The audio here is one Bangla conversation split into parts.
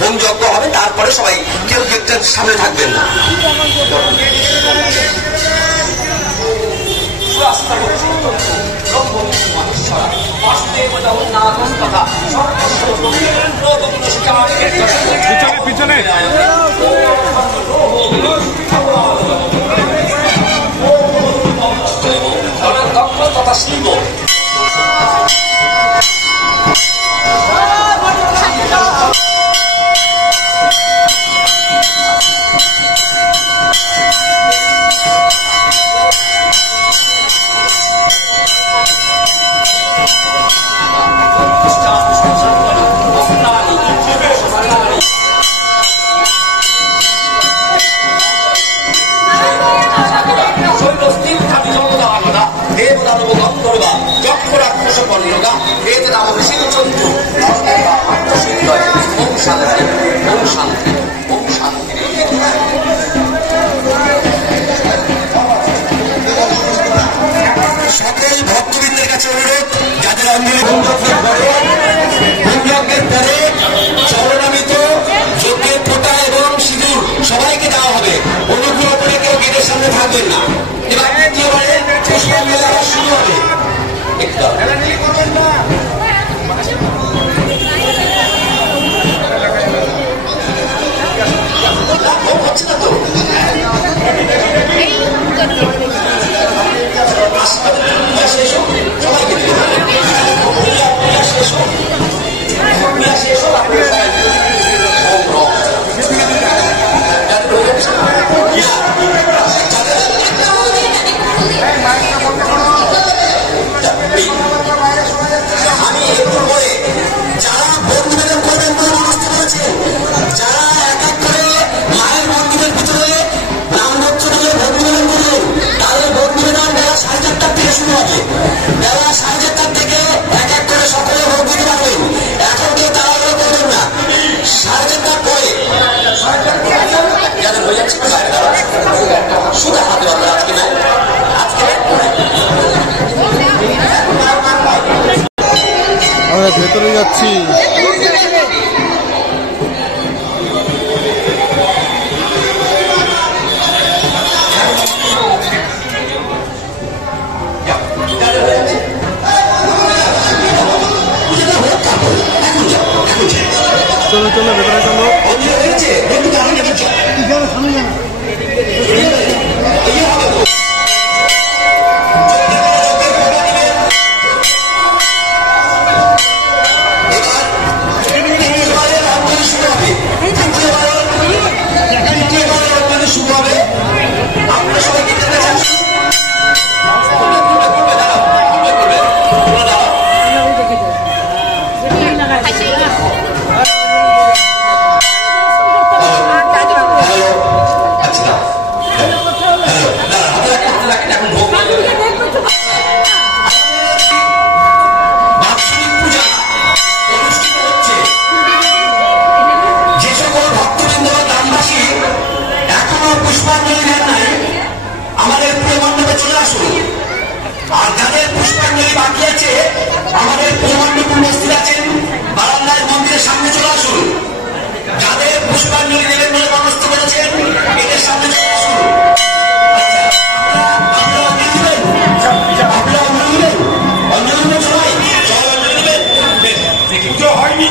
হোম যজ্ঞ হবে, তারপরে সবাই কেউ গেটের সামনে থাকবেন না। পিছনে তথা শিল্প সকল ভক্তবৃন্দের কাছে অনুরোধ, যাদের চরণামিত যজ্ঞের ফোঁটা এবং সিঁদুর সবাইকে দেওয়া হবে। অনুগ্রহ করে কেউ গেটের সামনে থাকবেন না। এবার দ্বিতীয়বারে পুষ্পাঞ্জলি মেলা শুরু হবে। হচ্ছে না তো সবাইকে আমি একটু পরে যারা বন্ধু নিবেদন করবেন বলে মনস্থ করেছেন, যারা এক এক করে মায়ের মন্দিরের ভিতরে নাম নক্ষ দিয়ে বন্ধু নিবেদন করবেন, তাদের বন্ধু নিবেদন বেলা 4:30 থেকে শুরু হবে। বেলা 4:30 থেকে এক এক করে সকলে ভোগ দিতে পারবেন। এখন কেউ তাড়াহুড়ো করবেন না, 4:30 পরে যাদের হয়ে যাচ্ছে শুধু হাতে পারবে আজকে নাই, আজকে আমরা ভেতরে যাচ্ছি। চলো চলো ভেতরে চলো। আমাদের প্রিয় মণ্ডপে চলে আসুন। আর যাদের পুষ্পাঞ্জলি বাকি আছে, আমাদের প্রিয় মণ্ডপ উপস্থিত আছেন বারান্দায় মন্দিরের সামনে চলে আসুন। যাদের পুষ্পাঞ্জলি দেবেন বলে মনস্থ করেছেন, এদের সামনে চলে আসুন। আমি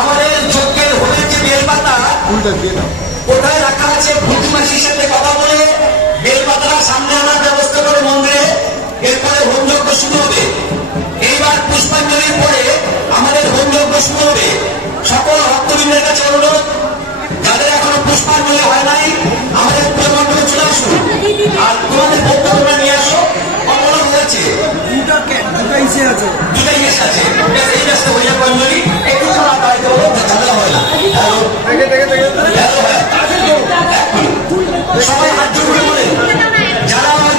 আমাদের যজ্ঞের হলের যে বেলপাতা কোথায় রাখা আছে, ভূতিমাসির সাথে কথা বলে বেলপাতাটা সামনে আনার ব্যবস্থা করে মন্দিরে, এরপরে হোম যজ্ঞ শুরু হবে। এইবার পুষ্পাঞ্জলির পরে আমাদের হোম যজ্ঞ শুরু হবে। সকল ভক্তবৃন্দের কাছে অনুরোধ, যাদের এখনো পুষ্পাঞ্জলি হয় নাই, আমাদের প্রিয় মণ্ডপে চলে আসুন। আর তোমাদের বক্তব্যটা নিয়ে আসো। অপরাধ হয়েছে দুটাই এসে আছে, এই ব্যস্ত হইয়া পঞ্জলি একটু খারাপ দাঁড়িয়ে হলো, ঝামেলা হয় না। সবাই হাত জোর করে বলেন, যারা আমার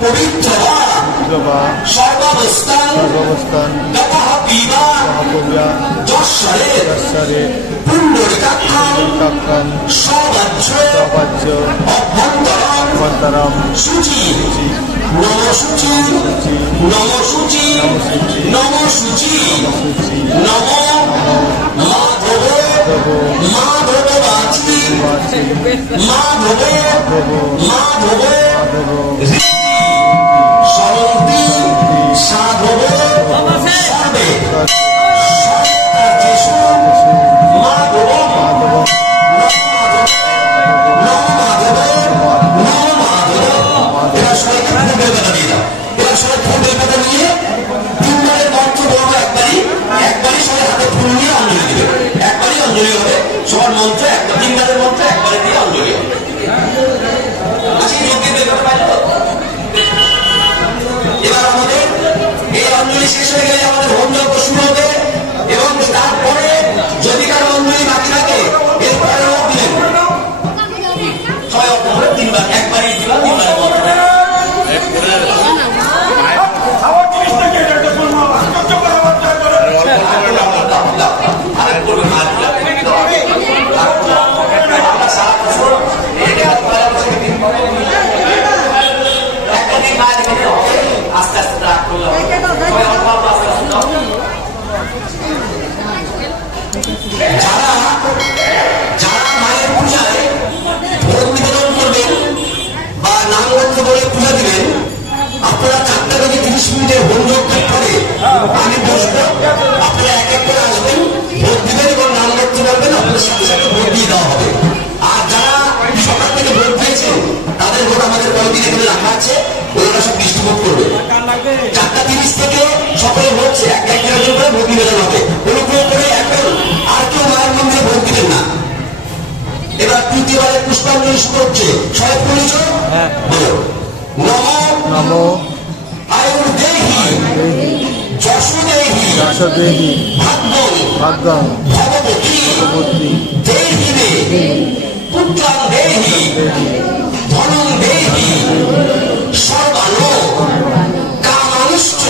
পবিত্র বা সর্বাবস্থান ততঃ পিবা যশ্বরের পুণ্ডরিকাক্ষং সবাজ্য অভ্যন্তরম শুচি নম শুচি নম শুচি নম শুচি নম মাধব মাধবাচি মাধব মাধব সরন্তি সাধব সর্বে সর্বকার্যেষু মাধব সবার মন্ত্র একটা তিনবারের মন্ত্র একবারে দিয়ে অঞ্জলি হবে। এবার আমাদের এই অঞ্জলি শেষ হয়ে গেলে আমাদের হোম যজ্ঞ শুরু হবে এবং তারপরে যদি কারো অঞ্জলি বাকি থাকে এরপরে দিলেন সবাই অপরে তিনবার একবারই দিবা তিনবারের মন্ত্র আস্তে আস্তে যারা যারা মায়ের পূজায় ভোগ নিবেদন করবেন বা নামগন্ধ বলে পূজা দিবেন আপনারা 4টা থেকে 30 মিনিটের হোম যজ্ঞের পরে আমি বসবো আপনারা এক এক করে আসবেন ভোগ দিবেন এবং নামগন্ধ বলবেন আপনাদের সাথে সাথে ভোগ দিয়ে দেওয়া হবে। আর যারা সকাল থেকে ভোগ দিয়েছেন তাদের ভোগ আমাদের কয়েকদিন এখানে রাখা আছে ওরা সব ডিস্ট্রিবিউট করবে। 4:30 থেকে সকলে হচ্ছে এক এক করে ভোগ নিবেদন হবে। অনুগ্রহ করে এখন আর কেউ মায়ের মন্দিরে ভোগ দিবেন না। এবার তৃতীয়বারে পুষ্পাঞ্জলি শুরু হচ্ছে সবাই পরিচয় নমো নমো আয়ুর্দেহি যশোদেহি ভাগ্যং ভগবতী দেহি মে পুত্রং দেহি ধনং দেহি সর্বানো কামানুষ্ঠ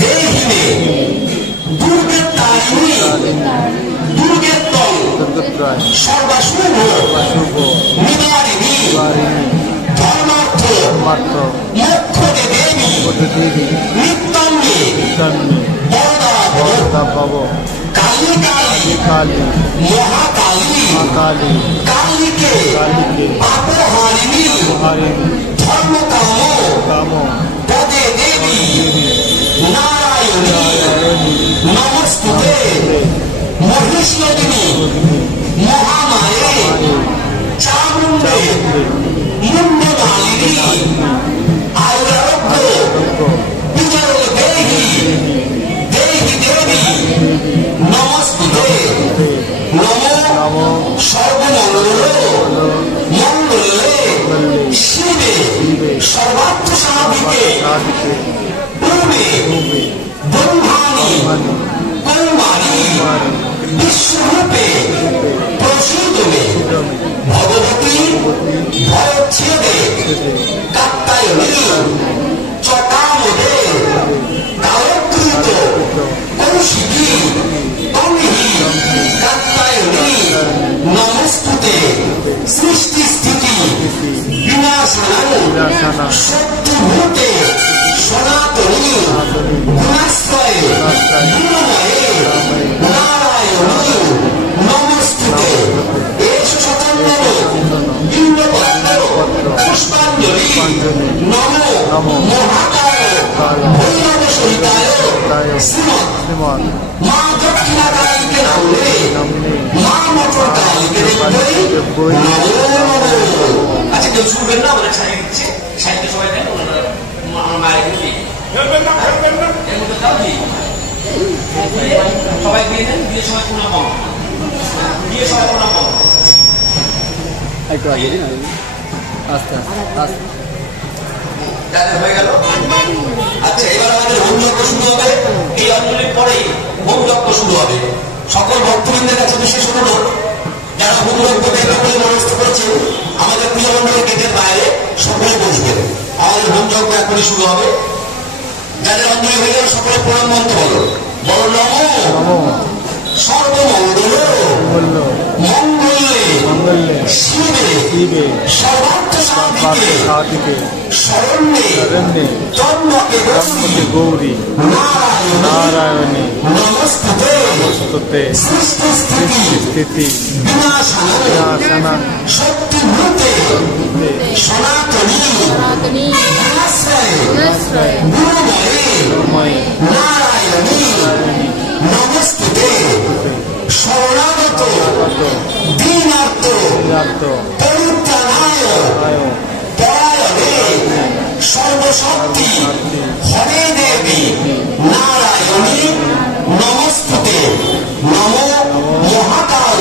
দেহি মে দুর্গেত্তারিণী দুর্গেত্তং সর্বশুভ নিবারিণী ধর্মার্থ মোক্ষদে দেবী নিত্যং মে বরদাভব কালী কালী মহাকালী কালীকে আপহারিণী ধর্মকাম পদে দেবী নারায়ণী নমস্তুতে মহিষ্মদিনী মহামায়ে চামুণ্ডে মুন্ডমালিনী আয়ুরারোগ্য বিজয় দেহি দেহি দেবী নমস্তুতে নমো সর্বমঙ্গল মঙ্গলে শিবে সর্বার্থ সাধিকে পূর্বে ব্রহ্মাণী কৌমারী বিশ্বরূপে প্রসীদ মে ভগবতী ভয়চ্ছেদে কাত্যায়নী চটামদে কালকৃত কৌশিকী তমিহি কাত্যায়নী নমস্তুতে সৃষ্টি স্থিতি বিনাশানাং শত্রুভূতে সনাতনী গুণাশ্রয়ে গুণময়ে নারায়ণী নমস্তুতে এষ শতন্দন বিল্বপত্র পুষ্পাঞ্জলি নমো মহাকায় ভৈরব সহিতায় শ্রীমৎ মা দক্ষিণাকালীকে নামলে মা মটর কালীকে দেখবই আচ্ছা কেউ শুনবেন না ওরা সারিয়ে দিচ্ছে সাহিত্য সবাই দেন আমার মায়ের এর মধ্যে দাও দিই সবাই দিয়ে দেন দিয়ে সবাই প্রণাম দিয়ে সবাই প্রণাম একটু আগে দিন আস্তে আস্তে হয়ে গেল। আচ্ছা এবার আমাদের হোম যজ্ঞ শুরু হবে। এই অঞ্জলির পরেই হোম যজ্ঞ শুরু হবে। সকল ভক্তবৃন্দের কাছে বিশেষ অনুরোধ যারা হোম যজ্ঞ দেখবে বলে মনস্থ করেছেন আমাদের পূজা মণ্ডলের গেটের বাইরে সকলে বসবেন। আমাদের হোম এখনই শুরু হবে। যাদের অঞ্জলি হয়ে গেল সকলে প্রণাম মন্ত্র বলো, বলো নমো সর্বমঙ্গল মঙ্গলে শিবে সর্বার্থ সাধিকে শরণ্যে ত্র্যম্বকে গৌরী নারায়ণী নমস্তুতে সৃষ্টি স্থিতি বিনাশানা শক্তিভূতে সনাতনী গুরুময়ে নারায়ণী নমস্তুতে শরণাগত দীনার্ত পরিত্রাণায় পরায়ণে সর্বশক্তি হরে দেবী নারায়ণী নমস্তুতে নমো মহাকাল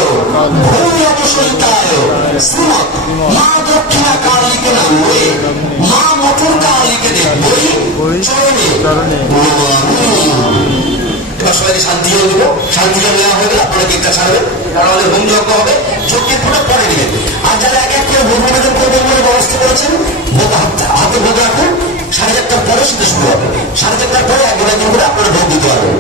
ভৈরবসহিতায় শ্রীমৎ মা দক্ষিণা কালীকে নামে মা মঠুর কালীকে দেখবই চরণে। সবাইকে শান্তি জল দিব, শান্তি জল নেওয়া হয়ে গেলে আপনারা কেকটা ছাড়বেন, কারণ আমাদের হোম যজ্ঞ হবে, যজ্ঞের ফোটা পরে দিবেন। আর যারা এক এক করে ভোগ নিবেদন করবেন বলে ব্যবস্থা করেছেন, হাতে ভোগ রাখুন। 4:30টার পরে সেটা শুরু হবে, 4:30টার পরে একদিন করে আপনারা ভোগ দিতে পারবেন।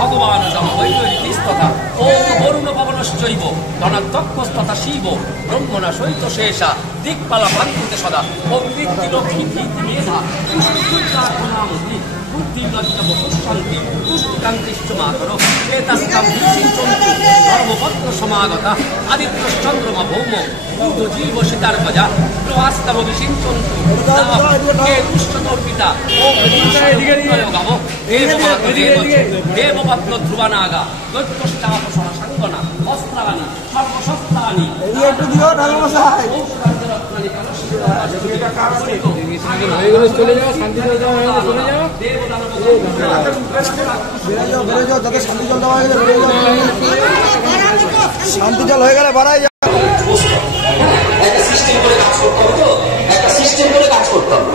ভগবান তথা ওম বরুণ পবনশ্চৈব ধনাত্মকস্তথা শিব ব্রহ্মণা সহিত শেষা দিকপালা পান্তিতে সদা ওম লক্ষ্মী ভীতি মেধা পুষ্টি বুদ্ধিলজ্জবসুশান্তি পুষ্টিকান্তিশ্চ মাতর এতাস্তাম বিচিন্তন্তু ধর্মপত্র সমাগতা আদিত্যশ্চন্দ্রমা ভৌম জীব সীতার গজা প্রভাস্তম বিচিন্তন্তু কেতুশ্চতর্পিতা ওম গাব দেবপত্র ধ্রুবানাগা দৈত্যশ্চাপসরা সাঙ্গনা অস্ত্রাণি সর্বশস্ত্রাণি চলে যাও, শান্তি জল দেওয়া হয়ে চলে যাও, বেড়ে যাও, যাতে শান্তি জল দেওয়া হয়ে গেলে বেড়ে যাও, শান্তি জল হয়ে গেলে বাড়াই যাও। একটা সিস্টেম করে কাজ করতে হবে, তো একটা সিস্টেম করে কাজ করতে হবে।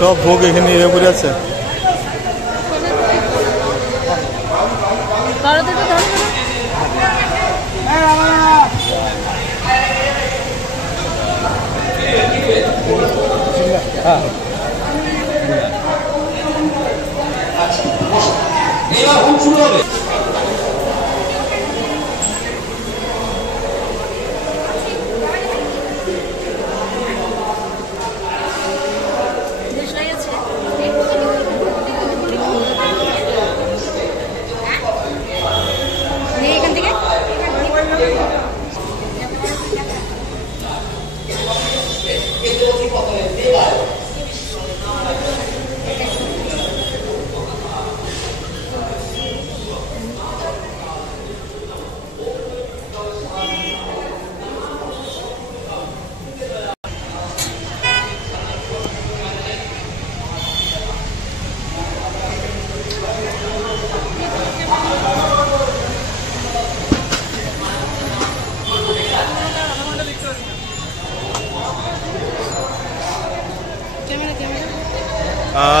সব ভোগ এখানে ইয়ে করে আছে। এবার হোম শুরু হবে।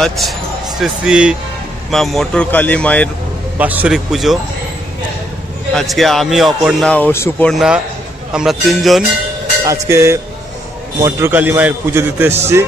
আজ শ্রী শ্রী মা মটর কালী মায়ের বাৎসরিক পুজো। আজকে আমি, অপর্ণা ও সুপর্ণা, আমরা 3 জন আজকে মটর কালী মায়ের পুজো দিতে এসেছি।